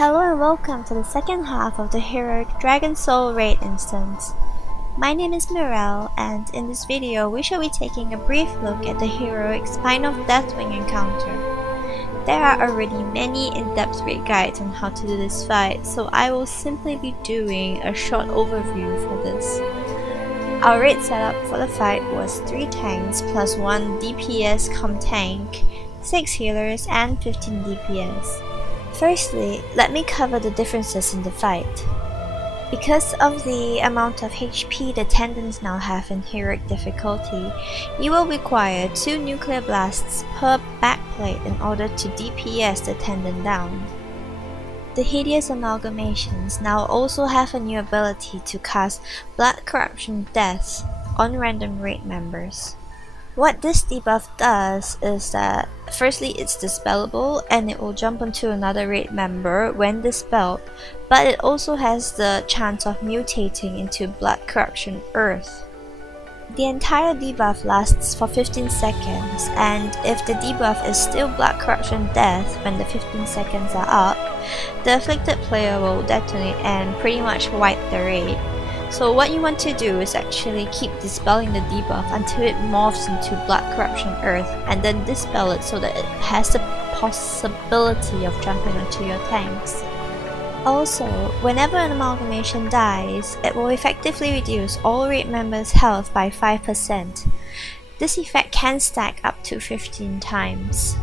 Hello and welcome to the second half of the heroic Dragon Soul raid instance. My name is Mirelle, and in this video we shall be taking a brief look at the heroic Spine of Deathwing encounter. There are already many in-depth raid guides on how to do this fight, so I will simply be doing a short overview for this. Our raid setup for the fight was 3 tanks plus 1 DPS tank, 6 healers and 15 DPS. Firstly, let me cover the differences in the fight. Because of the amount of HP the tendons now have in heroic difficulty, you will require 2 nuclear blasts per backplate in order to DPS the tendon down. The hideous amalgamations now also have a new ability to cast blood corruption deaths on random raid members. What this debuff does is that firstly it's dispellable and it will jump onto another raid member when dispelled, but it also has the chance of mutating into blood corruption earth. The entire debuff lasts for 15 seconds, and if the debuff is still blood corruption death when the 15 seconds are up, the afflicted player will detonate and pretty much wipe the raid. So what you want to do is actually keep dispelling the debuff until it morphs into blood corruption earth, and then dispel it so that it has the possibility of jumping onto your tanks. Also, whenever an amalgamation dies, it will effectively reduce all raid members' health by 5%. This effect can stack up to 15 times.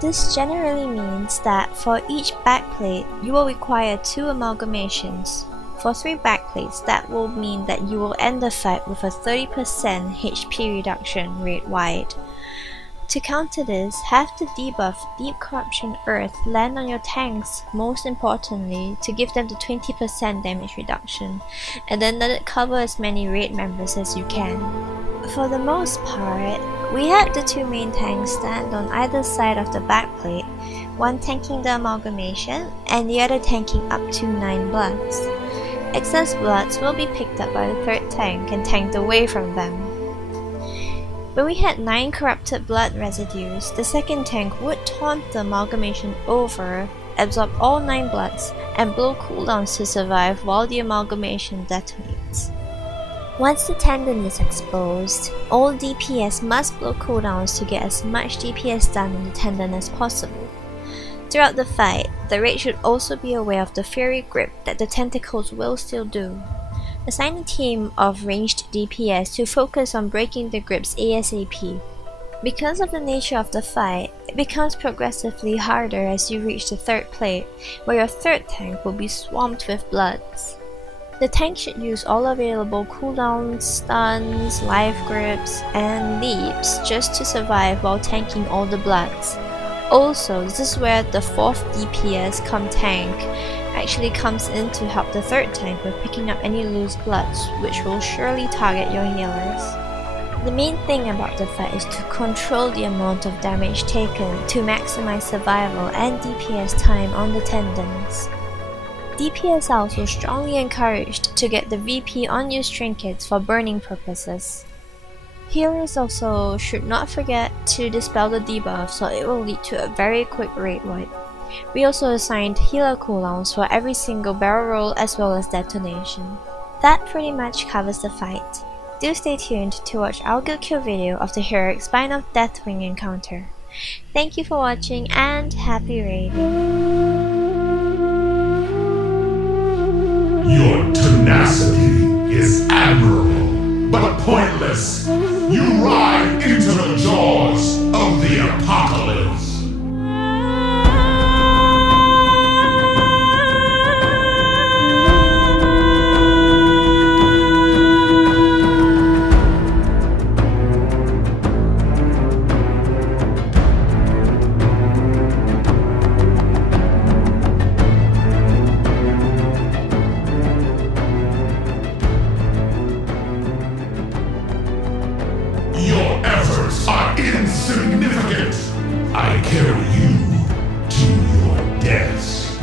This generally means that for each backplate, you will require 2 amalgamations. For 3 backplates, that will mean that you will end the fight with a 30% HP reduction raid-wide. To counter this, have the debuff Deep Corruption Earth land on your tanks, most importantly, to give them the 20% damage reduction, and then let it cover as many raid members as you can. For the most part, we had the 2 main tanks stand on either side of the backplate, one tanking the amalgamation and the other tanking up to 9 bloods. Excess bloods will be picked up by the 3rd tank and tanked away from them. When we had 9 corrupted blood residues, the 2nd tank would taunt the amalgamation over, absorb all 9 bloods, and blow cooldowns to survive while the amalgamation detonates. Once the tendon is exposed, all DPS must blow cooldowns to get as much DPS done on the tendon as possible. Throughout the fight, the raid should also be aware of the Fury Grip that the tentacles will still do. Assign a team of ranged DPS to focus on breaking the grips ASAP. Because of the nature of the fight, it becomes progressively harder as you reach the 3rd plate, where your 3rd tank will be swamped with bloods. The tank should use all available cooldowns, stuns, life grips, and leaps just to survive while tanking all the bloods. Also, this is where the 4th DPS tank actually comes in to help the 3rd tank with picking up any loose bloods, which will surely target your healers. The main thing about the fight is to control the amount of damage taken to maximize survival and DPS time on the tendons. DPS are also strongly encouraged to get the VP unused trinkets for burning purposes. Healers also should not forget to dispel the debuff, so it will lead to a very quick raid wipe. We also assigned healer cooldowns for every single barrel roll as well as detonation. That pretty much covers the fight. Do stay tuned to watch our guild kill video of the heroic Spine of Deathwing encounter. Thank you for watching and happy raiding! Your tenacity is admirable, but pointless. You ride into the jaws of the apocalypse. Your efforts are insignificant. I carry you to your deaths.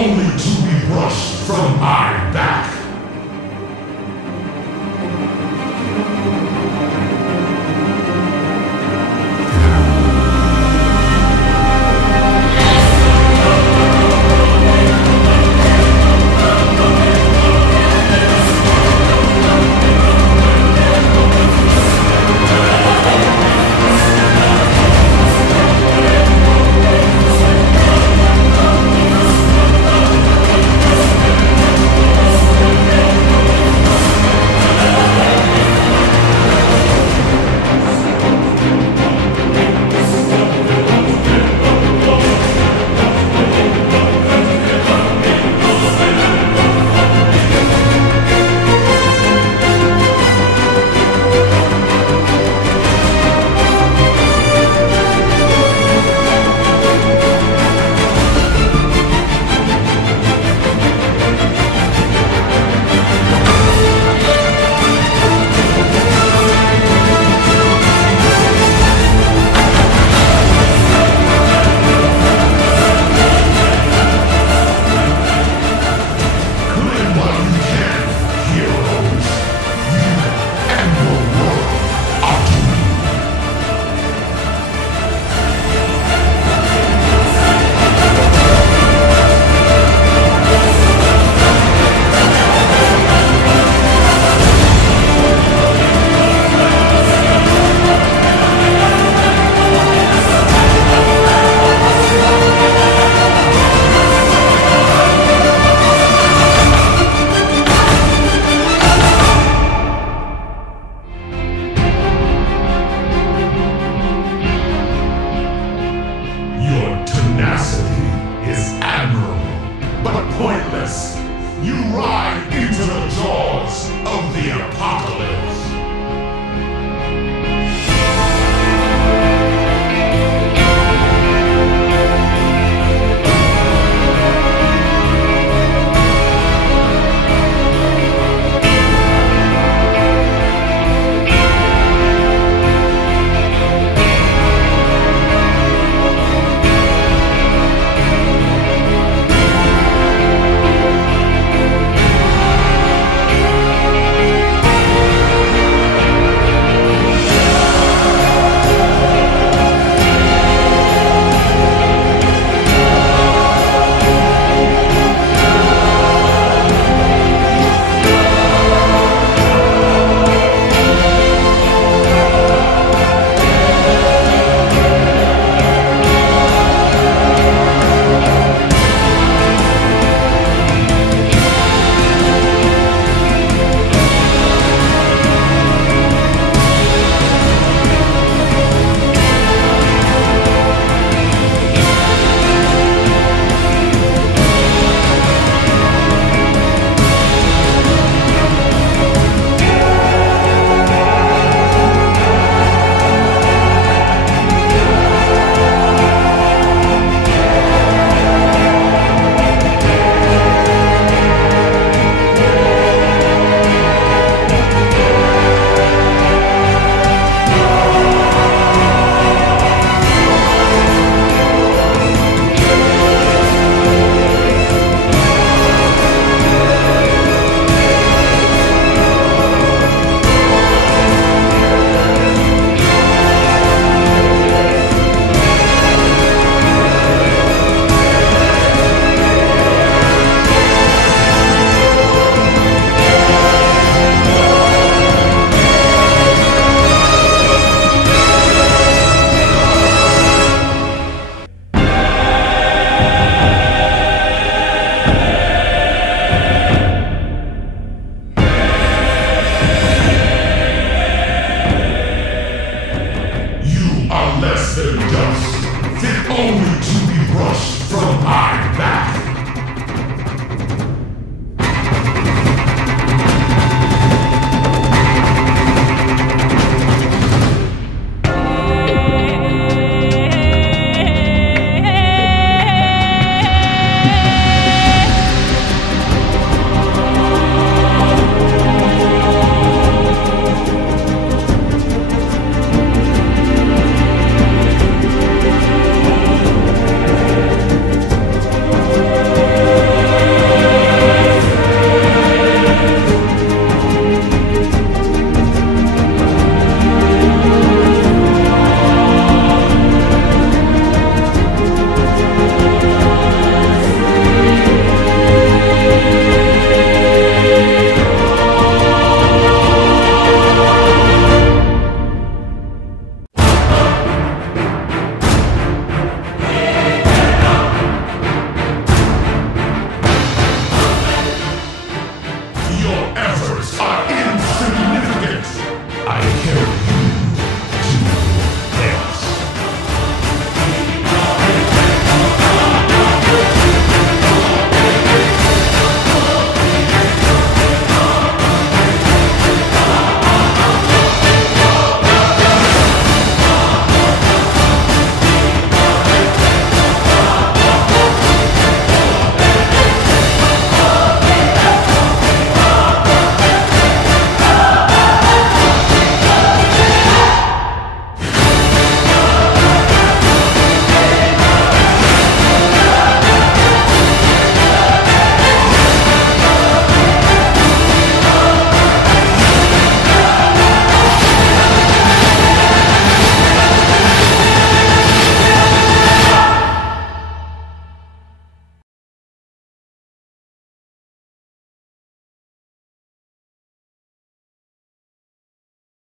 only to be brushed from my back. You ride into the jaws of the apocalypse. Less than dust, fit only to be brushed from